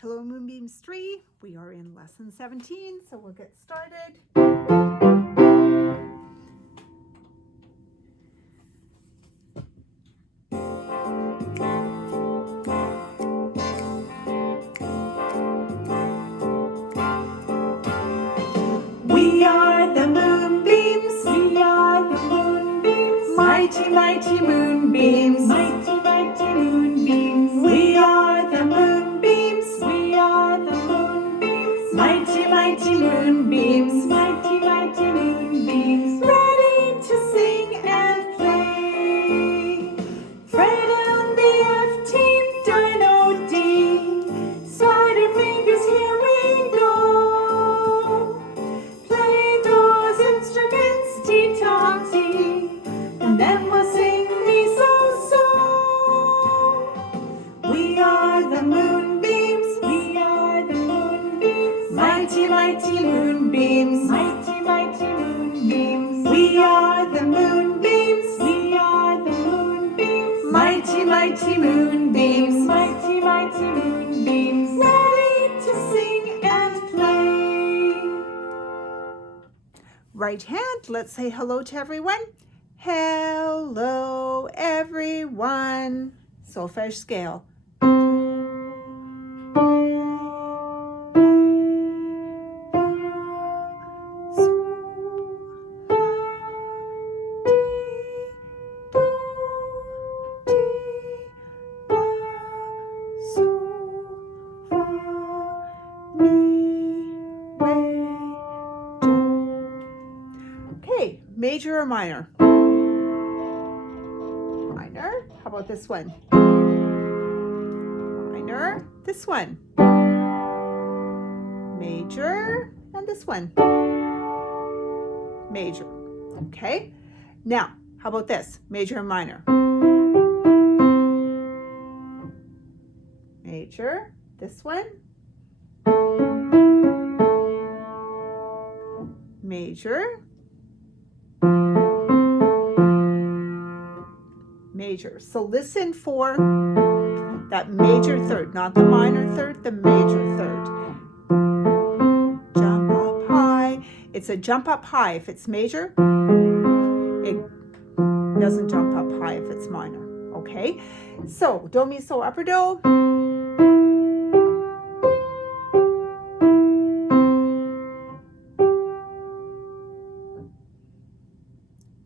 Hello, Moonbeams 3. We are in lesson 17, so we'll get started. We are the Moonbeams. We are the Moonbeams. Mighty, mighty Moonbeams. Mighty, mighty Moonbeams. We are the Moonbeams. We are the Moonbeams. Mighty, mighty Moonbeams. Mighty, mighty Moonbeams. Ready to sing and play. Fred and the F team, Dino D. Spider fingers, here we go. Play those instruments, tee-ta-tee, and then we'll sing me-so-so. We are the Moonbeams. We are the Moonbeams. Mighty, mighty Moonbeams. Mighty, mighty Moonbeams. We are the Moonbeams. We are the Moonbeams. Mighty, mighty Moonbeams. Mighty, mighty Moonbeams. Ready to sing and play. Right hand, let's say hello to everyone. Hello, everyone. Solfege scale. Okay, major or minor? Minor. How about this one? Minor. This one. Major. And this one. Major. Okay. Now, how about this? Major and minor. Major. This one. Major. Major. So listen for that major third, not the minor third, the major third. Jump up high. It's a jump up high if it's major. It doesn't jump up high if it's minor. Okay? So, do, mi, so, upper do.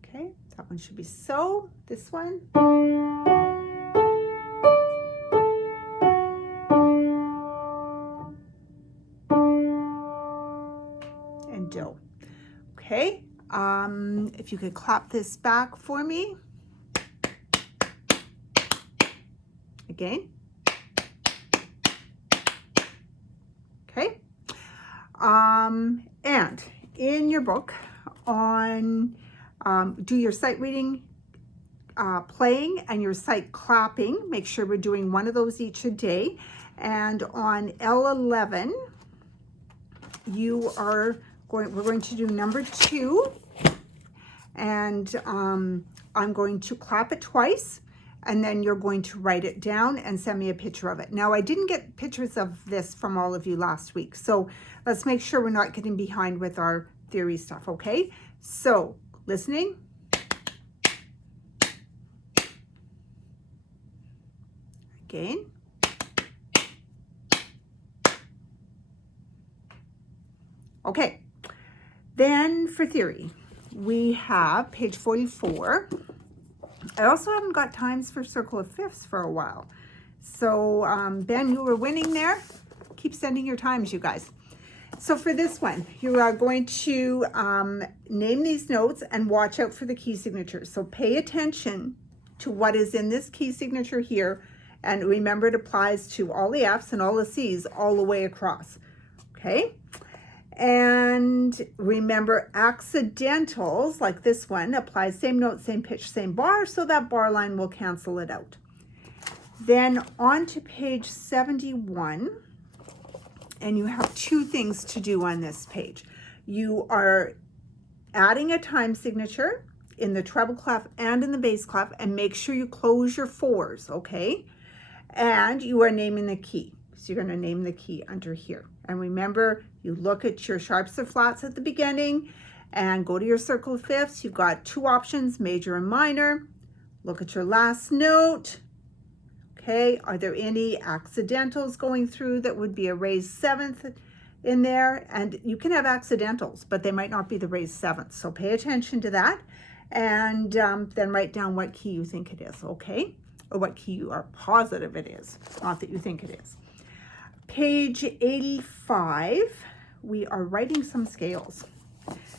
Okay, that one should be so. This one. And do. Okay, if you could clap this back for me. Again. Okay. And in your book on do your sight reading playing and your sight clapping. Make sure we're doing one of those each a day. And on L11, we're going to do number 2. And I'm going to clap it twice. And then you're going to write it down and send me a picture of it. Now, I didn't get pictures of this from all of you last week. So let's make sure we're not getting behind with our theory stuff, okay? So, listening. Again. Okay. Then for theory, we have page 44. I also haven't got times for circle of fifths for a while. So, Ben, you were winning there. Keep sending your times, you guys. So for this one, you are going to name these notes and watch out for the key signatures. So pay attention to what is in this key signature here. And remember, it applies to all the F's and all the C's all the way across. Okay? And remember, accidentals, like this one, applies same note, same pitch, same bar, so that bar line will cancel it out. Then on to page 71, and you have 2 things to do on this page. You are adding a time signature in the treble clef and in the bass clef, and make sure you close your 4s, okay? And you are naming the key. So you're going to name the key under here. And remember, you look at your sharps or flats at the beginning and go to your circle of fifths. You've got two options, major and minor. Look at your last note. Okay, are there any accidentals going through that would be a raised seventh in there? And you can have accidentals, but they might not be the raised seventh. So pay attention to that. And then write down what key you think it is, okay? Or what key you are positive it is, not that you think it is. Page 85, we are writing some scales.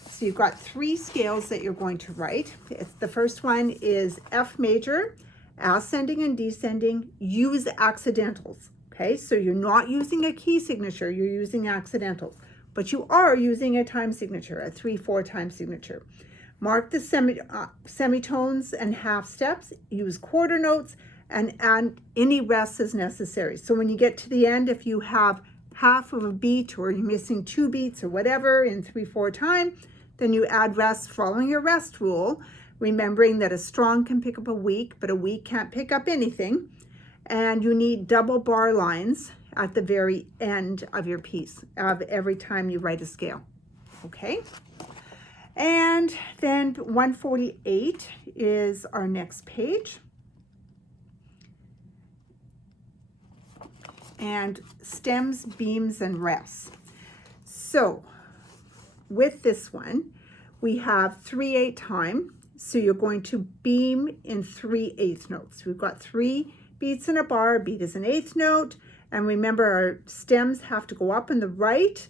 So you've got three scales that you're going to write. The first one is F major, ascending and descending, use accidentals. Okay, so you're not using a key signature, you're using accidentals, but you are using a time signature, a 3/4 time signature. Mark the semitones and half steps, use quarter notes, and add any rests as necessary. So when you get to the end, if you have half of a beat or you're missing 2 beats or whatever in 3/4 time, then you add rests following your rest rule, remembering that a strong can pick up a weak, but a weak can't pick up anything. And you need double bar lines at the very end of your piece, of every time you write a scale, okay? And then 148 is our next page. And stems, beams, and rests. So with this one, we have 3/8 time. So you're going to beam in 3/8 notes. We've got 3 beats in a bar. A beat is an 8th note. And remember, our stems have to go up in the right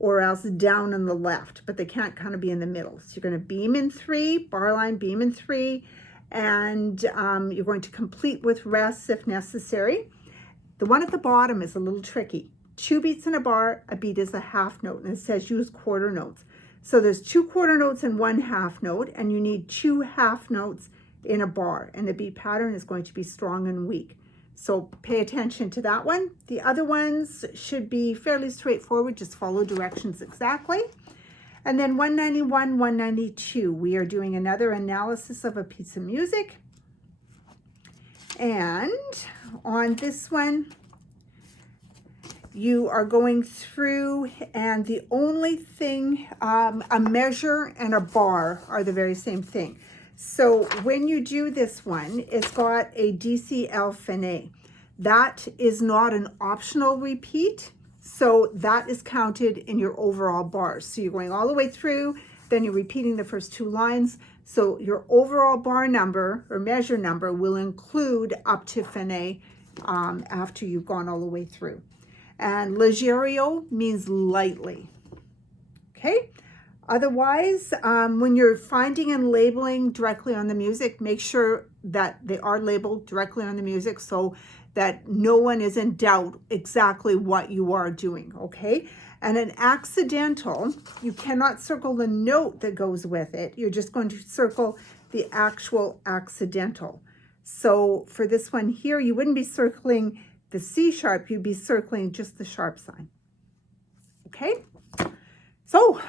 or else down in the left, but they can't kind of be in the middle. So you're going to beam in 3, bar line, beam in 3, and you're going to complete with rests if necessary. The one at the bottom is a little tricky. 2 beats in a bar, a beat is a half note, and it says use quarter notes. So there's 2 quarter notes and 1 half note, and you need 2 half notes in a bar, and the beat pattern is going to be strong and weak. So pay attention to that one. The other ones should be fairly straightforward, just follow directions exactly. And then 191, 192, we are doing another analysis of a piece of music. And on this one, you are going through, and the only thing, a measure and a bar are the very same thing. So when you do this one, it's got a DCL finale. That is not an optional repeat, so that is counted in your overall bars. So you're going all the way through, then you're repeating the first 2 lines. So your overall bar number or measure number will include up to finale after you've gone all the way through. And leggero means lightly, okay? Otherwise, when you're finding and labeling directly on the music, make sure that they are labeled directly on the music so that no one is in doubt exactly what you are doing, okay? And an accidental, you cannot circle the note that goes with it. You're just going to circle the actual accidental. So for this one here, you wouldn't be circling the C sharp, you'd be circling just the sharp sign, okay? So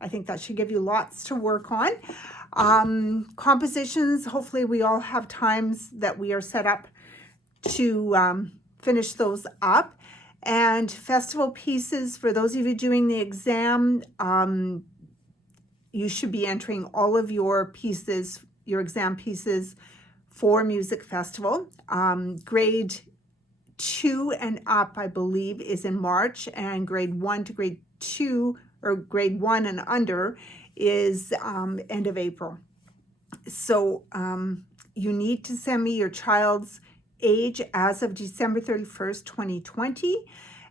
I think that should give you lots to work on. Compositions, hopefully we all have times that we are set up to finish those up. And festival pieces, for those of you doing the exam, you should be entering all of your pieces, your exam pieces for music festival. Grade 2 and up, I believe, is in March, and grade 1 to grade 2 or grade 1 and under is end of April. So you need to send me your child's age as of December 31st, 2020,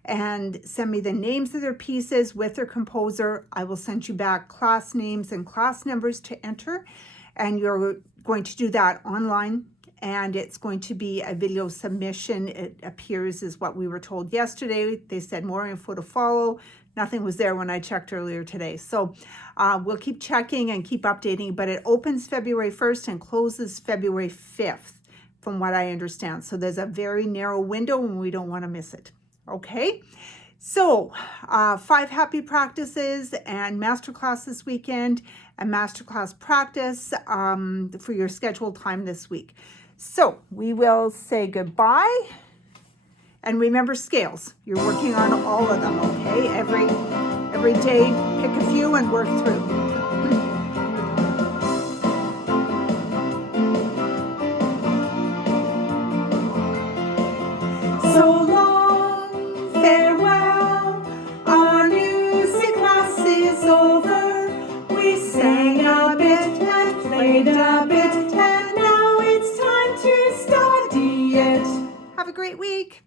and send me the names of their pieces with their composer. I will send you back class names and class numbers to enter, and you're going to do that online, and it's going to be a video submission. It appears is what we were told yesterday. They said more info to follow. Nothing was there when I checked earlier today. So we'll keep checking and keep updating, but it opens February 1st and closes February 5th, from what I understand. So there's a very narrow window and we don't want to miss it. Okay, so 5 happy practices and masterclass this weekend, and masterclass practice for your scheduled time this week. So we will say goodbye And remember scales. You're working on all of them, okay? Every day, pick a few and work through. So long, farewell. Our music class is over. We sang a bit and played a bit, and now it's time to study it. Have a great week.